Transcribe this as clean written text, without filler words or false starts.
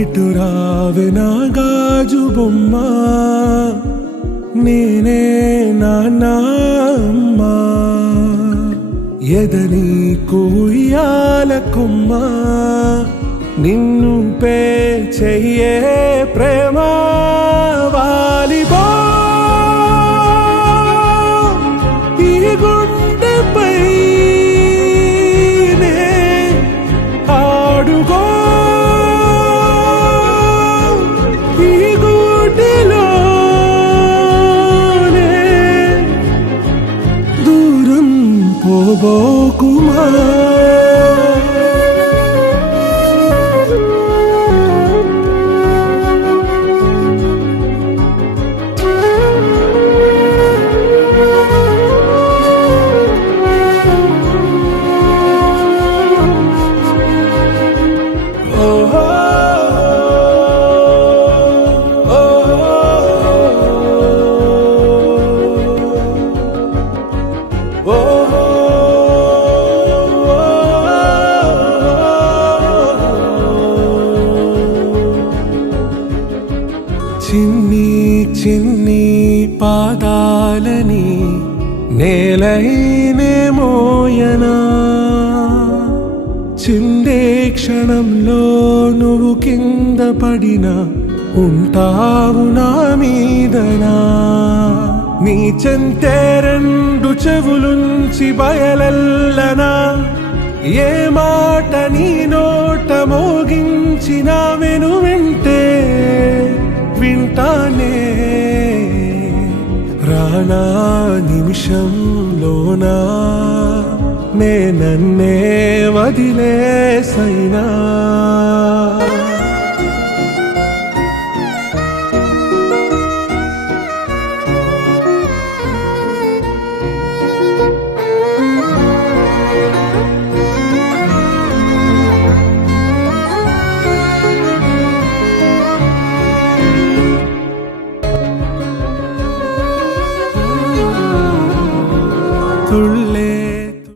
ఇటు రావే నా గాజు బొమ్మ, నేనే నాన్నమ్మ. ఎదని కూయాల కొమ్మ, నిన్ను పే చెయ్యే ప్రేమ. వాలిబో ఈ గుండెపై ఆడుగో, ఈ గూటిలోనే దూరం పోబోకుమా. చిన్ని చిన్ని పాదాలని నేలైనే మోయనా, చిందే క్షణంలో నువ్వు కింద పడినా ఉంటావు నా మీదనా. నీ చెంతే రెండు చెవులుంచి బయలెల్లనా, ఏ మాట నీ నోట మోగించిన వెను వింటే వింటానే. రానా నిమిషంలోనా నే నన్నే వదిలేసైనా